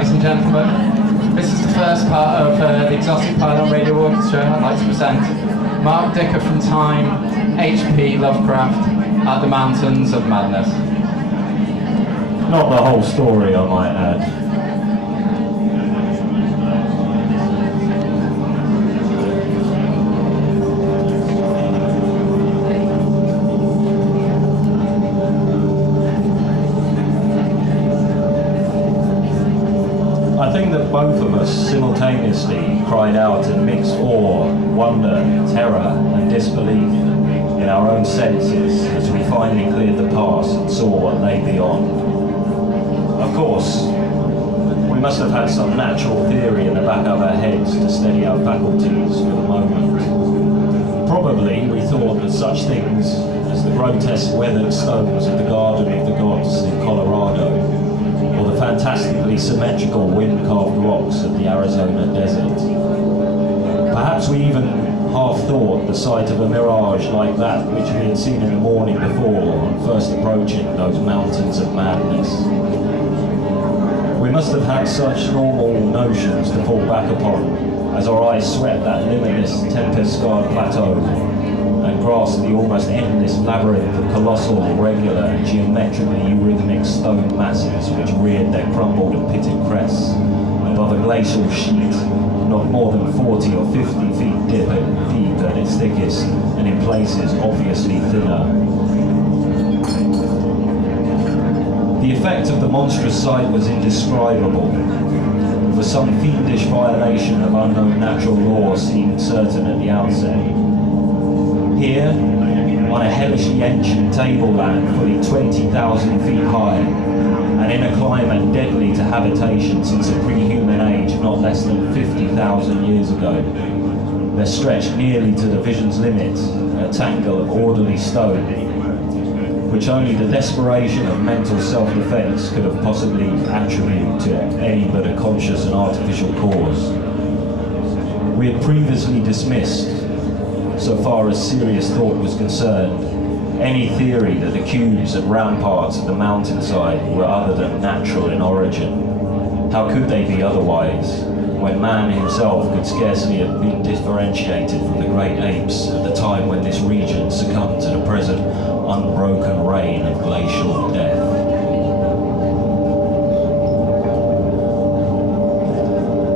ladies and gentlemen. This is the first part of the Exotic Pilot Radio Orchestra. I'd like to present Mark Dicker from Time, H.P. Lovecraft at the Mountains of Madness. Not the whole story, I might add. I think that both of us simultaneously cried out in mixed awe, wonder, terror and disbelief in our own senses as we finally cleared the pass and saw what lay beyond. Of course, we must have had some natural theory in the back of our heads to steady our faculties for the moment. Probably we thought that such things as the grotesque weathered stones of the Garden of the Gods in Colorado, or the fantastically symmetrical wind-carved rocks of the Arizona desert. Perhaps we even half thought the sight of a mirage like that which we had seen in the morning before on first approaching those mountains of madness. We must have had such normal notions to fall back upon as our eyes swept that limitless, tempest-scarred plateau and grasped the almost endless labyrinth of colossal, regular and geometrically eurythmic stone masses which reared their crumbled and pitted crests above a glacial sheet not more than 40 or 50 feet deep at its thickest, and in places obviously thinner. The effect of the monstrous sight was indescribable, for some fiendish violation of unknown natural law seemed certain at the outset. Here, on a hellishly ancient tableland fully 20,000 feet high, and in a climate deadly to habitation since a pre-human age not less than 50,000 years ago, there stretched nearly to the vision's limit a tangle of orderly stone, which only the desperation of mental self-defense could have possibly attributed to any but a conscious and artificial cause. We had previously dismissed, so far as serious thought was concerned, any theory that the cubes and ramparts of the mountainside were other than natural in origin. How could they be otherwise, when man himself could scarcely have been differentiated from the great apes at the time when this region succumbed to the present unbroken reign of glacial death?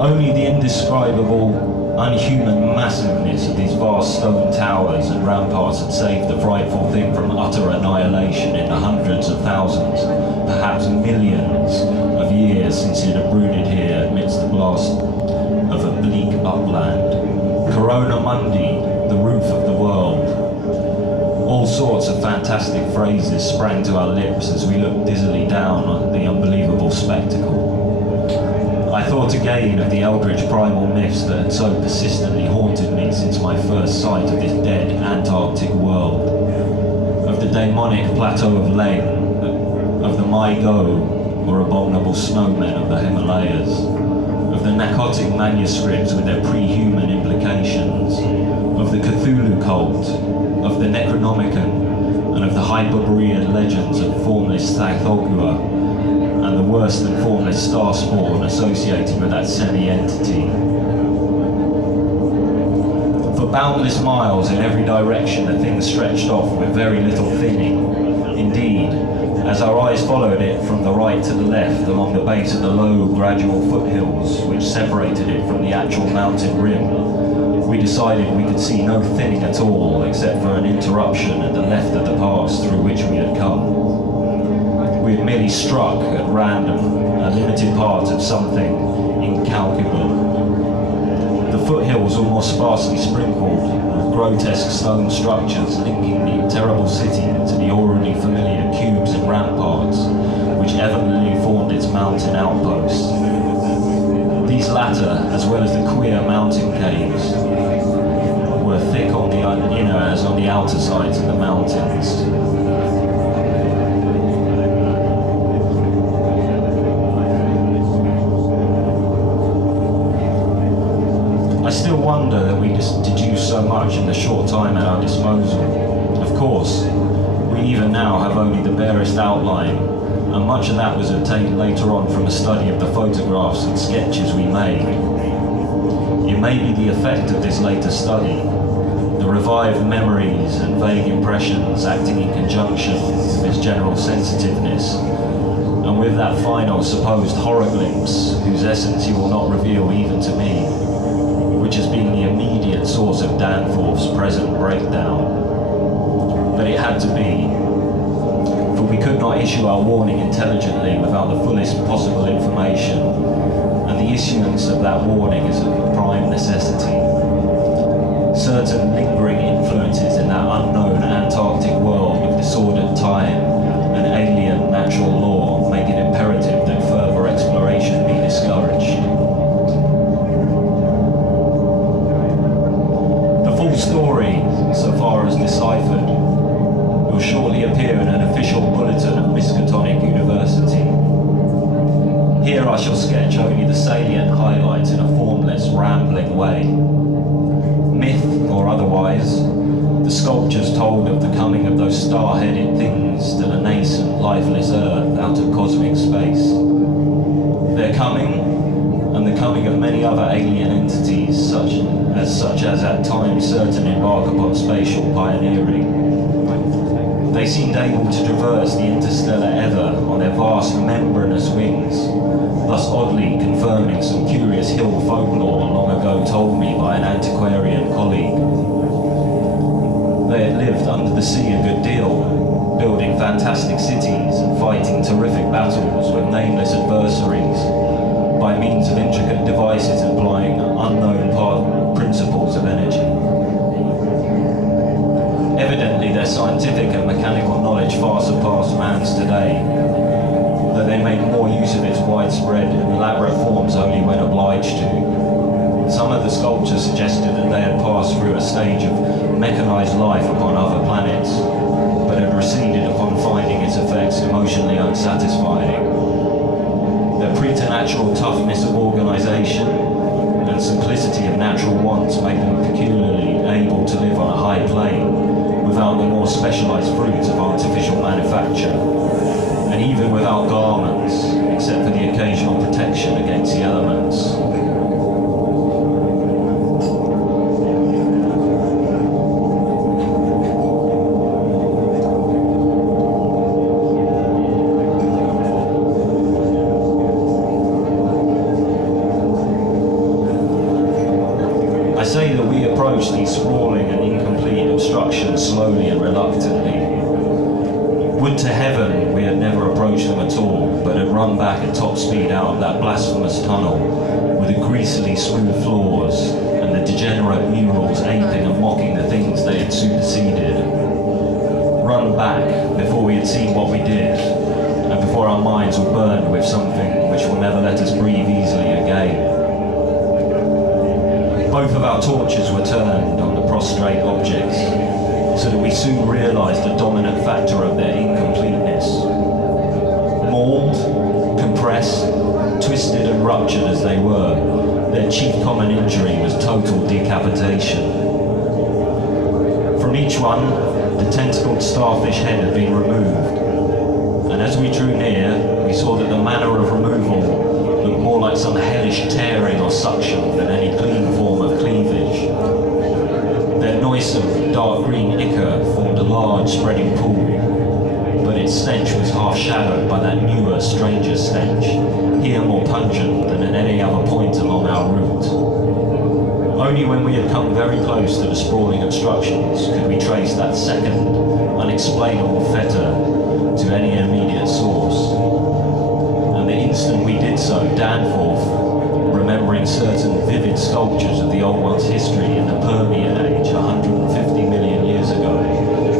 Only the indescribable, unhuman massiveness of these vast stone towers and ramparts had saved the frightful thing from utter annihilation in the hundreds of thousands, perhaps millions of years since it had brooded here amidst the blast of a bleak upland. Corona Mundi, the roof of the world. All sorts of fantastic phrases sprang to our lips as we looked dizzily down on the unbelievable spectacle. I thought again of the eldritch primal myths that had so persistently haunted me since my first sight of this dead Antarctic world, of the demonic plateau of Leng, of the Maigo, or abominable snowmen of the Himalayas, of the narcotic manuscripts with their pre-human implications, of the Cthulhu cult, of the Necronomicon, and of the Hyperborean legends of formless Thagthogua, and the worse than formless star spawn associated with that semi-entity. For boundless miles in every direction the thing stretched off with very little thinning. Indeed, as our eyes followed it from the right to the left along the base of the low, gradual foothills which separated it from the actual mountain rim, we decided we could see no thinning at all except for an interruption at the left of the pass through which we had come. We had merely struck at random a limited part of something incalculable. The foothills were more sparsely sprinkled with grotesque stone structures linking the terrible city to the already familiar cubes and ramparts which evidently formed its mountain outposts. These latter, as well as the queer mountain caves, were thick on the inner as on the outer sides of the mountains. I still wonder that we deduced so much in the short time at our disposal. Of course, we even now have only the barest first outline, and much of that was obtained later on from a study of the photographs and sketches we made. It may be the effect of this later study, the revived memories and vague impressions acting in conjunction with his general sensitiveness, and with that final supposed horror glimpse, whose essence he will not reveal even to me, which has been the immediate source of Danforth's present breakdown. But it had to be, for we could not issue our warning intelligently without the fullest possible information, and the issuance of that warning is of prime necessity. Certain lingering influences in that unknown Antarctic world of disordered time and alien natural law make it imperative that further exploration be discouraged. The full story, so far as deciphered, will shortly appear in an official bulletin of Miskatonic University. Here I shall sketch only the salient highlights in a formless, rambling way. Myth or otherwise, the sculptures told of the coming of those star-headed things to the nascent, lifeless Earth out of cosmic space. Their coming, and the coming of many other alien entities, such as at times certain embark upon spatial pioneering. They seemed able to traverse the interstellar ether on their vast membranous wings, thus oddly confirming some curious hill folklore long ago told me by an antiquarian colleague. They had lived under the sea a good deal, building fantastic cities and fighting terrific battles with nameless adversaries by means of intricate devices employing unknown principles of energy. Evidently, their scientific and mechanical knowledge far surpassed man's today, though they made more use of its widespread and elaborate forms only when obliged to. Some of the sculptures suggested that they had passed through a stage of mechanized life upon other planets, but had receded upon finding its effects emotionally unsatisfying. Their preternatural toughness of organization and simplicity of natural wants made them peculiarly able to live on a high plane, without the more specialized fruits of artificial manufacture, and even without garments, except for the occasional protection against the elements. I say that we approached these sprawling and incomplete obstructions slowly and reluctantly. Would to heaven we had never approached them at all, but had run back at top speed out of that blasphemous tunnel, with the greasily smooth floors and the degenerate murals aping and mocking the things they had superseded. Run back before we had seen what we did, and before our minds were burned with something which will never let us breathe easily again. Both of our torches were turned on the prostrate objects, so that we soon realized the dominant factor of their incompleteness. Mauled, compressed, twisted and ruptured as they were, their chief common injury was total decapitation. From each one, the tentacled starfish head had been removed, and as we drew near, we saw that the manner of removal looked more like some hellish tearing or suction than any clean form of cleavage. Their noisome, dark green ichor formed a large, spreading pool, but its stench was half shadowed by that newer, stranger stench, here more pungent than at any other point along our route. Only when we had come very close to the sprawling obstructions could we trace that second, unexplainable fetor to any immediate source. And the instant we did so, Danforth, remembering certain vivid sculptures of the Old One's history in the Permian age 150 million years ago,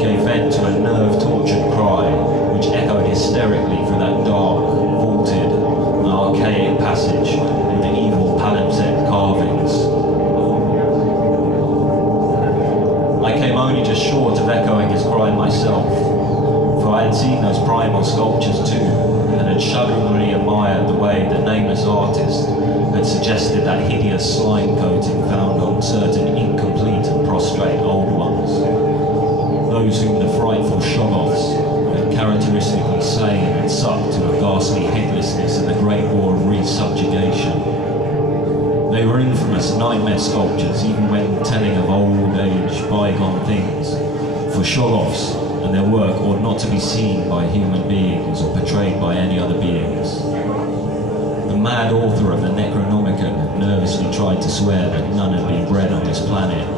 gave vent to a nerve-tortured cry which echoed hysterically through that dark, vaulted, and archaic passage with the evil palimpsest carvings. I came only just short of echoing his cry myself, for I had seen those primal sculptures too, and had shudderingly admired the way the nameless artist had suggested that hideous slime coating found on certain incomplete and prostrate old ones, those whom the frightful Shoggoths had characteristically slain and sucked to a ghastly headlessness in the Great War of Resubjugation. They were infamous nightmare sculptures, even when telling of old age, bygone things, for show-offs, and their work ought not to be seen by human beings or portrayed by any other beings. The mad author of the Necronomicon nervously tried to swear that none had been bred on this planet,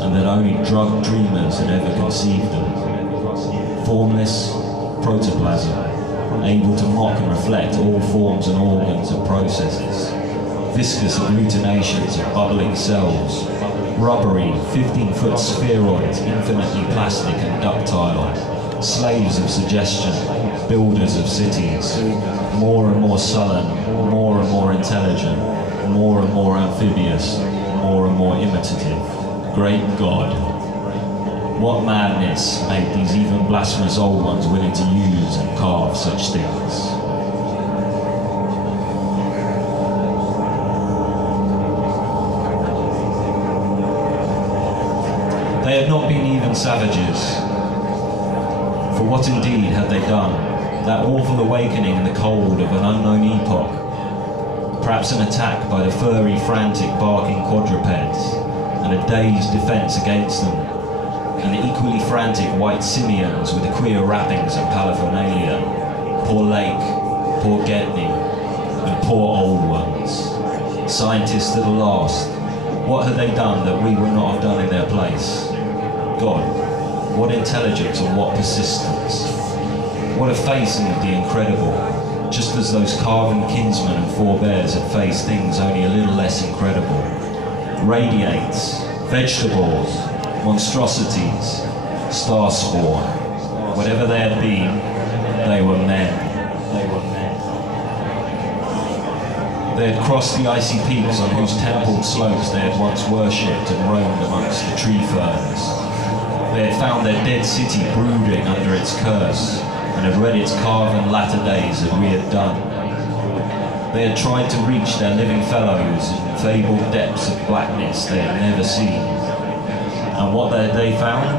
and that only drugged dreamers had ever conceived them. Formless protoplasm, able to mock and reflect all forms and organs and processes. Viscous agglutinations of bubbling cells. Rubbery, 15-foot spheroids, infinitely plastic and ductile. Slaves of suggestion, builders of cities. More and more sullen, more and more intelligent, more and more amphibious, more and more imitative. Great God. What madness made these even blasphemous old ones willing to use and carve such things? They had not been even savages. For what indeed had they done? That awful awakening in the cold of an unknown epoch. Perhaps an attack by the furry, frantic, barking quadrupeds, and a dazed defense against them, and the equally frantic white simians with the queer wrappings and paraphernalia. Poor Lake, poor Getney, and poor old ones. Scientists to the last. What had they done that we would not have done in their place? God, what intelligence and what persistence. What a facing of the incredible, just as those carven kinsmen and forebears had faced things only a little less incredible. Radiates, vegetables, monstrosities, star spawn. Whatever they had been, they were men. They had crossed the icy peaks on whose templed slopes they had once worshipped and roamed amongst the tree ferns. They had found their dead city brooding under its curse, and had read its carven latter days as we had done. They had tried to reach their living fellows in fabled depths of blackness they had never seen. And what had they found?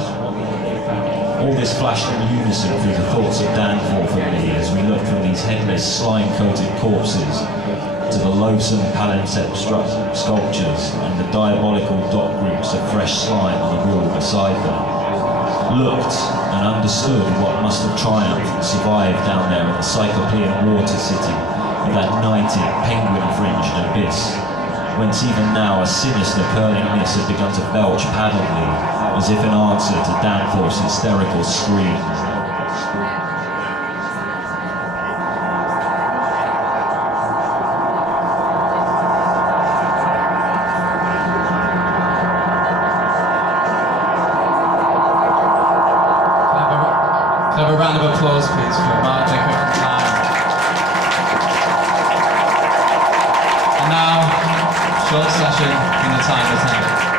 All this flashed in unison through the thoughts of Danforth and me as we looked from these headless, slime-coated corpses to the loathsome palimpsest sculptures and the diabolical dot groups of fresh slime on the wall beside them. Looked and understood what must have triumphed and survived down there in the Cyclopean water city of that nighted, penguin-fringed abyss, whence even now a sinister curling mist had begun to belch paddledly, as if in answer to Danforth's hysterical scream. Have a round of applause, please, for Mark Dicker from Time. And now, short session in the Time of 10.